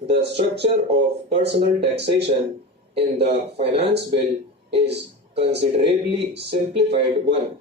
The structure of personal taxation in the finance bill is considerably simplified one.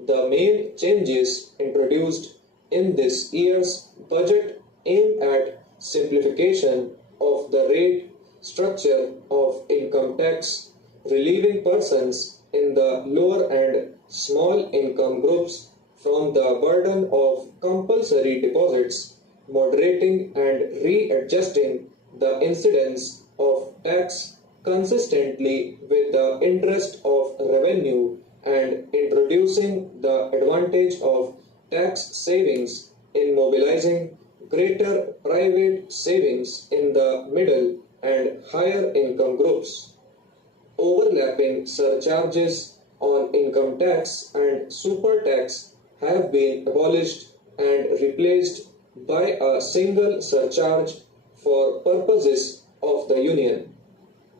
The main changes introduced in this year's budget aim at simplification of the rate structure of income tax, relieving persons in the lower and small income groups from the burden of compulsory deposits, moderating and readjusting the incidence of tax consistently with the interest of revenue, and introducing the advantage of tax savings in mobilizing greater private savings in the middle and higher income groups. Overlapping surcharges on income tax and super tax have been abolished and replaced by a single surcharge for purposes of the Union.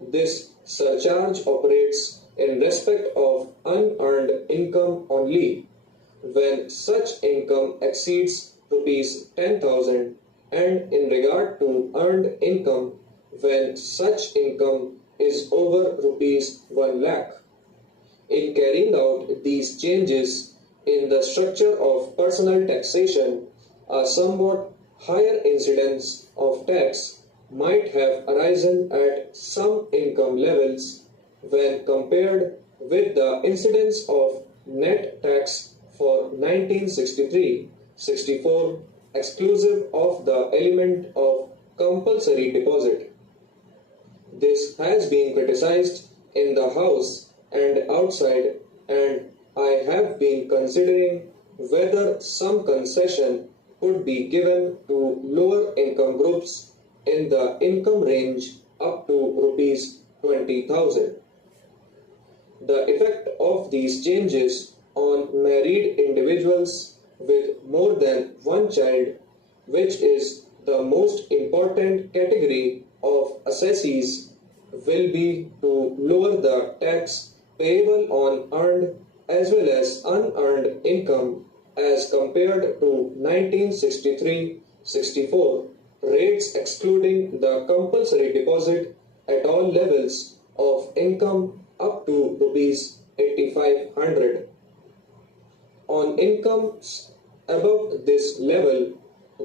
This surcharge operates in respect of unearned income only when such income exceeds rupees 10,000, and in regard to earned income when such income is over rupees 1 lakh. In carrying out these changes in the structure of personal taxation, a somewhat higher incidence of tax might have arisen at some income levels when compared with the incidence of net tax for 1963-64, exclusive of the element of compulsory deposit. This has been criticized in the House and outside, and I have been considering whether some concession could be given to lower income groups in the income range up to rupees 20,000. The effect of these changes on married individuals with more than one child, which is the most important category of assessees, will be to lower the tax payable on earned as well as unearned income as compared to 1963-64 rates, excluding the compulsory deposit at all levels of income up to rupees 8,500. On incomes above this level,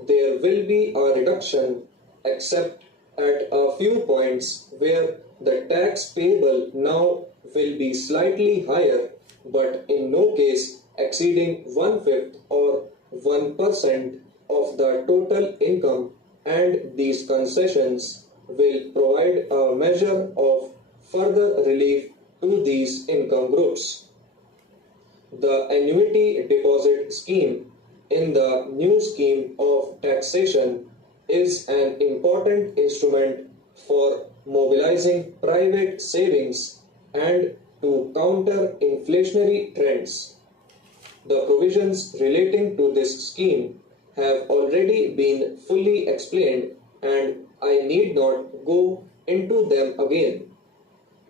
there will be a reduction except at a few points where the tax payable now will be slightly higher, but in no case exceeding 1/5 or 1% of the total income, and these concessions will provide a measure of further relief to these income groups. The annuity deposit scheme in the new scheme of taxation is an important instrument for mobilizing private savings and to counter inflationary trends. The provisions relating to this scheme have already been fully explained, and I need not go into them again.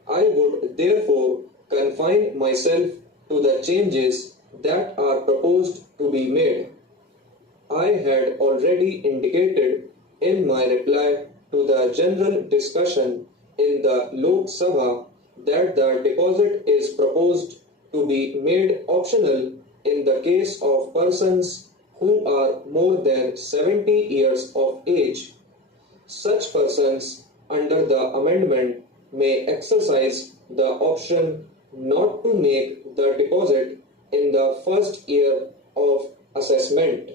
I would therefore confine myself to the changes that are proposed to be made. I had already indicated in my reply to the general discussion in the Lok Sabha that the deposit is proposed to be made optional in the case of persons who are more than 70 years of age. Such persons under the amendment may exercise the option not to make the deposit in the first year of assessment.